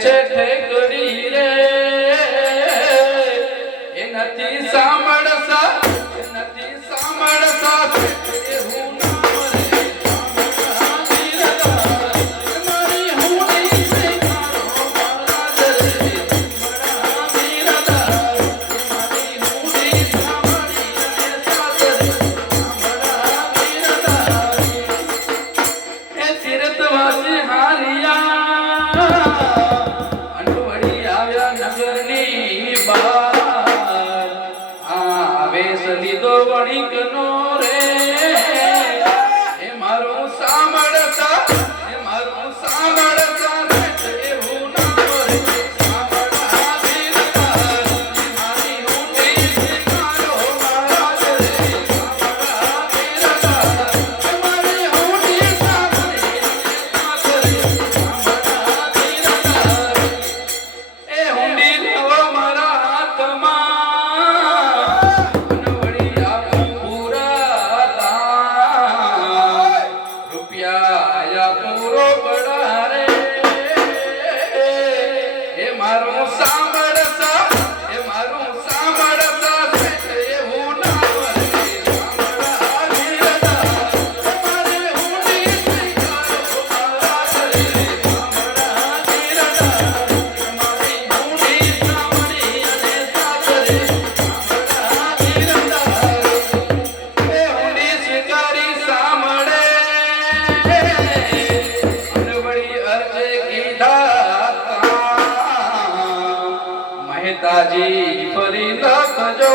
છે ઠેકડી રે એ નથી સાંભળસા એવું નામ રે મારી હુંડી શેખારો મહારાજ રે મારી હુંડી સાંભળી અને સાસરે એ તીર્થવાસી હારિયા અનવડી આવ્યા નગરની બહાર આવે સલીદો વણિકનો રે એ મારું સાંભળતા એવું નામ રે સાંભળા વીરદાર મારી હુંડી શેખારો મહારાજ રે સાંભળા વીરદાર મારી હુંડી સાંભળી સાસરે સાંભળા વીરદાર એ હુંડી લેવો મારા હાથમાં અનવડી આપું પૂરા દાન રૂપિયા પૂરો પડારે એ મારું સાંભળતા એવું નામ રે સાંભળા વીરદાર મારી હુંડી શેખારો મહારાજ રે સાંભળા વીરદાર મારી હુંડી સાંભળી અને સાસરે સાંભળા વીરદાર એ હુંડી શિકારી સાંભળે અનવડી અરજે કીધા મહેતાજી ફરી લખજો